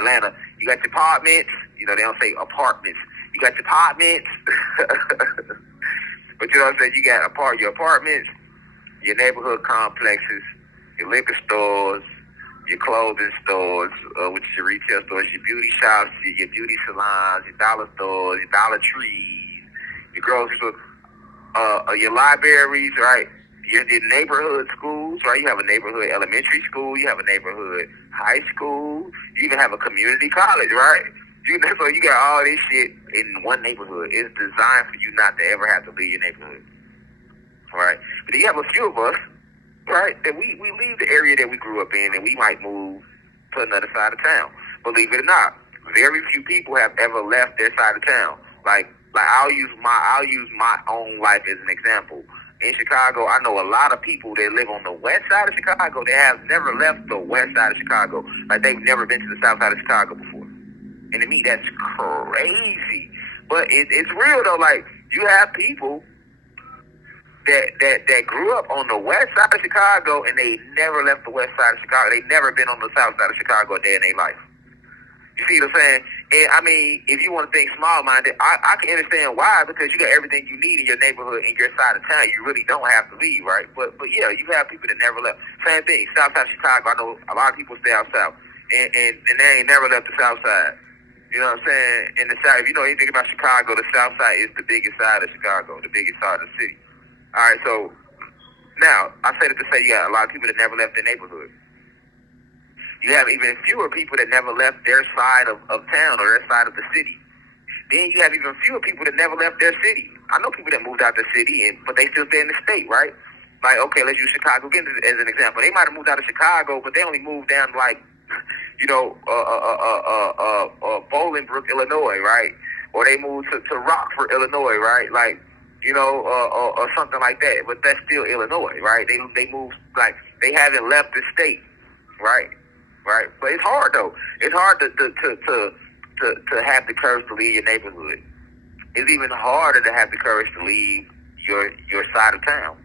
Atlanta, you got your apartments. You know, they don't say apartments. You got your apartments. But you know what I'm saying? You got your apartments, your neighborhood complexes, your liquor stores, your clothing stores, which is your retail stores, your beauty shops, your beauty salons, your dollar stores, your Dollar Trees, your grocery stores, your libraries, right? Your neighborhood schools, right? You have a neighborhood elementary school, you have a neighborhood high school, you even have a community college, right? So you got all this shit in one neighborhood. It's designed for you not to ever have to leave your neighborhood, right? But you have a few of us, right, that we leave the area that we grew up in and we might move to another side of town. Believe it or not, very few people have ever left their side of town. Like I'll use my own life as an example. In Chicago, I know a lot of people that live on the west side of Chicago that have never left the west side of Chicago. Like they've never been to the south side of Chicago before. And to me, that's crazy. But it's real though. Like you have people that grew up on the west side of Chicago and they never left the west side of Chicago. They never been on the south side of Chicago a day in their life. You see what I'm saying? And I mean, if you want to think small-minded, I can understand why, because you got everything you need in your neighborhood, in your side of town. You really don't have to leave, right? But yeah, you have people that never left. Same thing, south side of Chicago. I know a lot of people stay out south, and they ain't never left the south side. You know what I'm saying? In the south, if you know anything about Chicago, the south side is the biggest side of Chicago, the biggest side of the city. All right, so now I said it to say you got a lot of people that never left their neighborhood. You have even fewer people that never left their side of town or their side of the city. Then you have even fewer people that never left their city. I know people that moved out the city, but they still stay in the state, right? Like, okay, let's use Chicago again as an example. They might have moved out of Chicago, but they only moved down like, you know, Bolingbrook, Illinois, right? Or they moved to Rockford, Illinois, right? Like, you know, or something like that. But that's still Illinois, right? They moved, like, they haven't left the state, right? Right, but it's hard though. It's hard to have the courage to leave your neighborhood. It's even harder to have the courage to leave your side of town.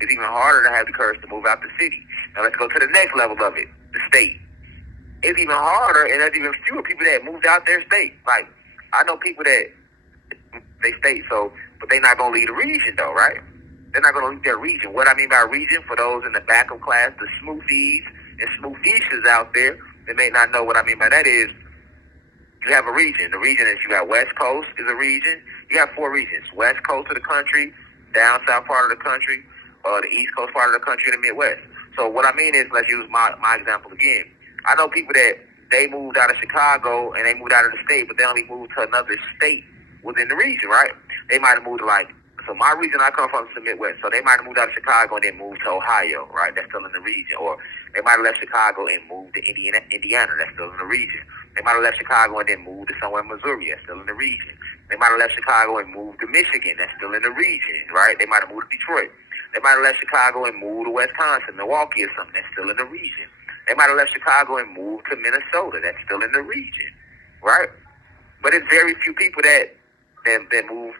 It's even harder to have the courage to move out the city. Now let's go to the next level of it, the state. It's even harder, and there's even fewer people that moved out their state. Like I know people that they state but they're not gonna leave the region though, right? They're not gonna leave their region. What I mean by region, for those in the back of class, the smoothies and smoothies out there that may not know what I mean by that is you have a region. The region is you got West Coast is a region. You have 4 regions. West Coast of the country, down south part of the country, the East Coast part of the country, and the Midwest. So what I mean is, let's use my example again. I know people that they moved out of Chicago and they moved out of the state, but they only moved to another state within the region, right? They might have moved to so my region I come from is the Midwest. So they might have moved out of Chicago and then moved to Ohio, right? That's still in the region. Or they might have left Chicago and moved to Indiana. That's still in the region. They might have left Chicago and then moved to somewhere in Missouri. That's still in the region. They might have left Chicago and moved to Michigan. That's still in the region, right? They might have moved to Detroit. They might have left Chicago and moved to Wisconsin, Milwaukee or something. That's still in the region. They might have left Chicago and moved to Minnesota. That's still in the region, right? But it's very few people that move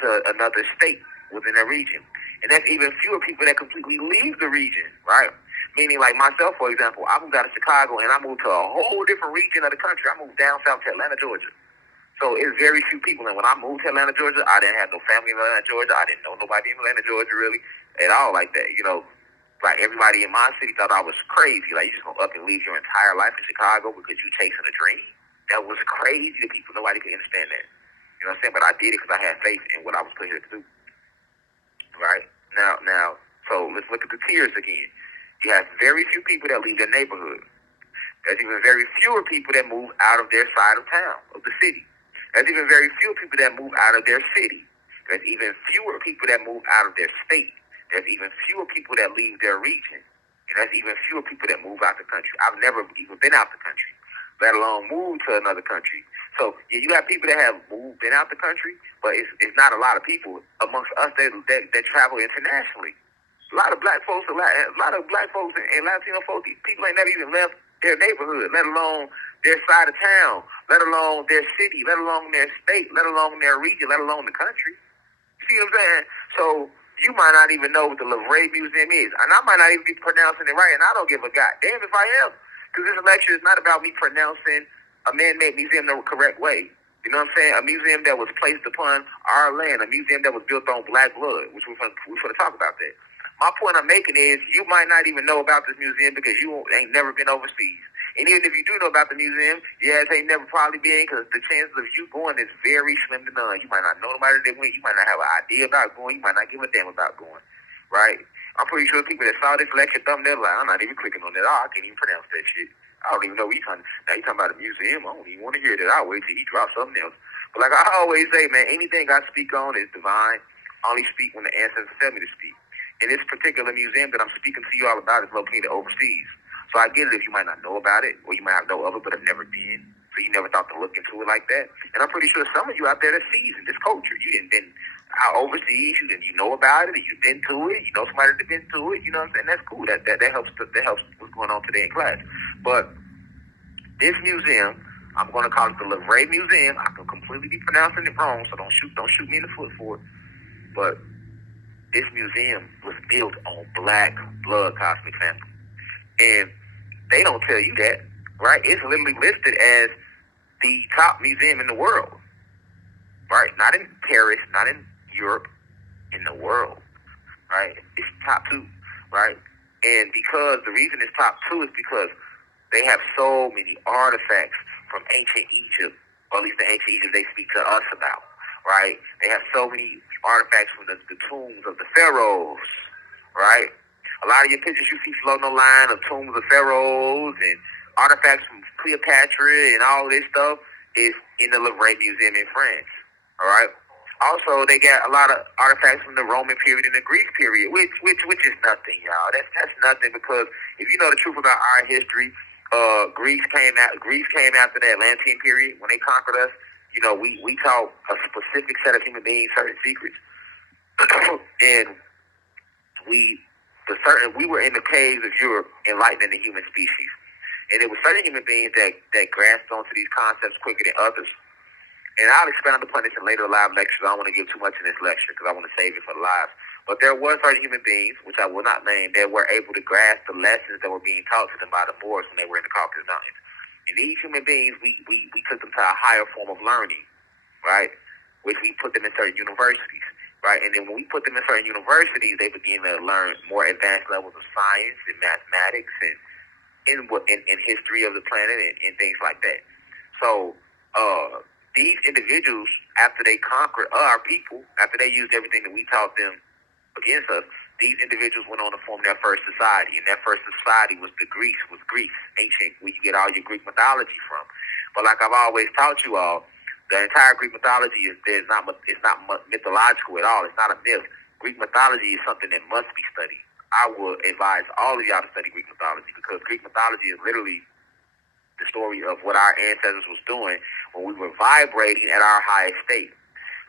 to another state within a region. And that's even fewer people that completely leave the region, right? Meaning like myself, for example, I moved out of Chicago and I moved to a whole different region of the country. I moved down south to Atlanta, Georgia. So it's very few people. And when I moved to Atlanta, Georgia, I didn't have no family in Atlanta, Georgia. I didn't know nobody in Atlanta, Georgia, really, at all like that. You know, like everybody in my city thought I was crazy. Like, you just going to up and leave your entire life in Chicago because you chasing a dream? That was crazy to people. Nobody could understand that. You know what I'm saying? But I did it because I had faith in what I was put here to do. Right? Now, so let's look at the tiers again. You have very few people that leave their neighborhood. There's even very fewer people that move out of their side of town, of the city. There's even very few people that move out of their city. There's even fewer people that move out of their state. There's even fewer people that leave their region. And there's even fewer people that move out the country. I've never even been out the country, let alone move to another country. So yeah, you got people that have been out the country, but it's not a lot of people amongst us that travel internationally. A lot of black folks and Latino folks, people ain't never even left their neighborhood, let alone their side of town, let alone their city, let alone their state, let alone their region, let alone the country. See what I'm saying? So you might not even know what the LOUVRE Museum is, and I might not even be pronouncing it right, and I don't give a goddamn if I am, because this lecture is not about me pronouncing a man-made museum the correct way. You know what I'm saying? A museum that was placed upon our land, a museum that was built on black blood, which we're going to talk about that. My point I'm making is you might not even know about this museum because you ain't never been overseas. And even if you do know about the museum, yes, ain't never probably been because the chances of you going is very slim to none. You might not know nobody that went. You might not have an idea about going. You might not give a damn about going, right? I'm pretty sure people that saw this lecture thumbnail like, I'm not even clicking on that. Oh, I can't even pronounce that shit. I don't even know what you're talking. Now you talking about a museum. I don't even want to hear that. I'll wait till he drops something else. But like I always say, man, anything I speak on is divine. I only speak when the ancestors tell me to speak. And this particular museum that I'm speaking to you all about is located overseas. So I get it if you might not know about it, or you might have know of it, but have never been. So you never thought to look into it like that. And I'm pretty sure some of you out there that seasoned this culture. You didn't been out overseas. You know about it. You've been to it. You know somebody that's been to it. You know what I'm saying? That's cool. That helps. That helps what's going on today in class. But this museum, I'm going to call it the LOUVRE Museum. I can completely be pronouncing it wrong, so don't shoot me in the foot for it. But this museum was built on black blood cosmic samples. And they don't tell you that, right? It's literally listed as the top museum in the world, right? Not in Paris, not in Europe, in the world, right? It's top 2, right? And because the reason it's top 2 is because they have so many artifacts from ancient Egypt, or at least the ancient Egypt they speak to us about, right? They have so many artifacts from the tombs of the pharaohs, right? A lot of your pictures you see floating on the line of tombs of pharaohs and artifacts from Cleopatra and all this stuff is in the Louvre Museum in France, all right? Also, they got a lot of artifacts from the Roman period and the Greek period, which is nothing, y'all. That's nothing because if you know the truth about our history, Greece came after the Atlantean period when they conquered us. You know, we taught a specific set of human beings certain secrets, and we were in the caves of Europe enlightening the human species, and it was certain human beings that grasped onto these concepts quicker than others. And I'll expound upon this in later live lectures. I don't want to give too much in this lecture because I want to save it for the live. But there were certain human beings, which I will not name, that were able to grasp the lessons that were being taught to them by the Moors when they were in the Caucasus Mountains. And these human beings, we took them to a higher form of learning, right? Which we put them in certain universities, right? And then when we put them in certain universities, they begin to learn more advanced levels of science and mathematics and in history of the planet and things like that. So, these individuals, after they conquered our people, after they used everything that we taught them against us, these individuals went on to form their first society, and that first society was Greece, ancient, where you get all your Greek mythology from. But like I've always taught you all, the entire Greek mythology is not mythological at all. It's not a myth. Greek mythology is something that must be studied. I would advise all of y'all to study Greek mythology because Greek mythology is literally the story of what our ancestors was doing when we were vibrating at our highest state.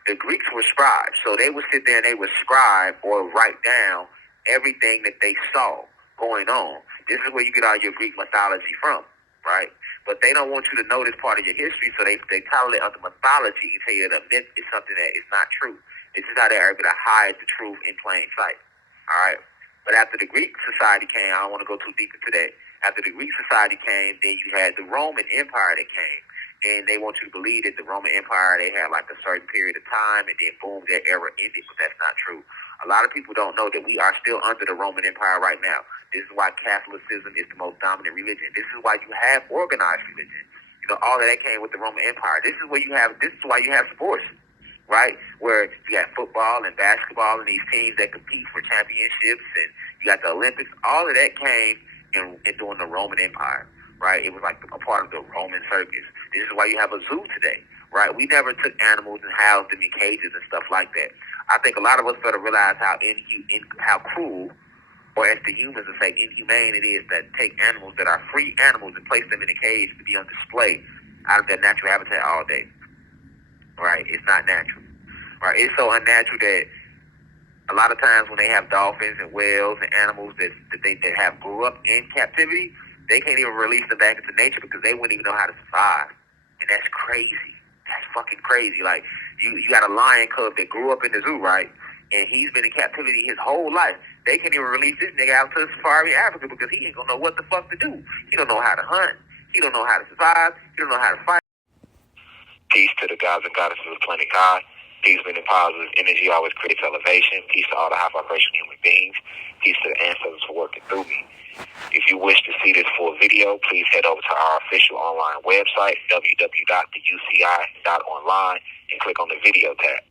The Greeks were scribes, so they would sit there and they would scribe or write down everything that they saw going on. This is where you get all your Greek mythology from, right? But they don't want you to know this part of your history, so they title it under mythology and tell you that a myth is something that is not true. This is how they're able to hide the truth in plain sight, all right? But after the Greek society came, I don't want to go too deep into that. After the Greek society came, then you had the Roman Empire that came. And they want you to believe that the Roman Empire, they had like a certain period of time, and then boom, their era ended. But that's not true. A lot of people don't know that we are still under the Roman Empire right now. This is why Catholicism is the most dominant religion. This is why you have organized religion. You know, all of that came with the Roman Empire. This is why you have sports, right? Where you got football and basketball and these teams that compete for championships, and you got the Olympics. All of that came in during the Roman Empire, right? It was like a part of the Roman circus. This is why you have a zoo today, right? We never took animals and housed them in cages and stuff like that. I think a lot of us better realize how cruel, or as the humans would say, inhumane it is that take animals that are free animals and place them in a cage to be on display out of their natural habitat all day, right? It's not natural, right? It's so unnatural that a lot of times when they have dolphins and whales and animals that have grew up in captivity, they can't even release them back into nature because they wouldn't even know how to survive. And that's crazy. That's fucking crazy. Like, you got a lion cub that grew up in the zoo, right? And he's been in captivity his whole life. They can't even release this nigga out to the safari in Africa because he ain't gonna know what the fuck to do. He don't know how to hunt. He don't know how to survive. He don't know how to fight. Peace to the gods and goddesses of the planet God. Peace, meaning positive energy always creates elevation. Peace to all the high vibration human beings. Peace to the ancestors for working through me. If you wish to see this full video, please head over to our official online website, www.theuci.online, and click on the video tab.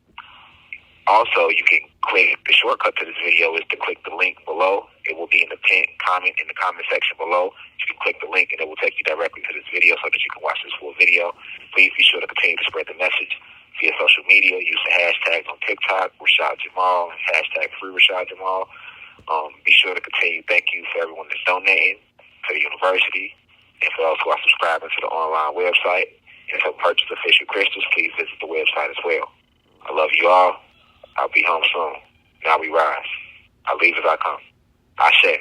Also, you can click, the shortcut to this video is to click the link below. It will be in the pinned comment in the comment section below. You can click the link and it will take you directly to this video so that you can watch this full video. Please be sure to continue to spread the message via social media. Use the hashtags on TikTok, Rashad Jamal, and hashtag free Rashad Jamal. Be sure to continue. Thank you for everyone that's donating to the university and for those who are subscribing to the online website. And to purchase official crystals, please visit the website as well. I love you all. I'll be home soon. Now we rise. I leave as I come. Ashe.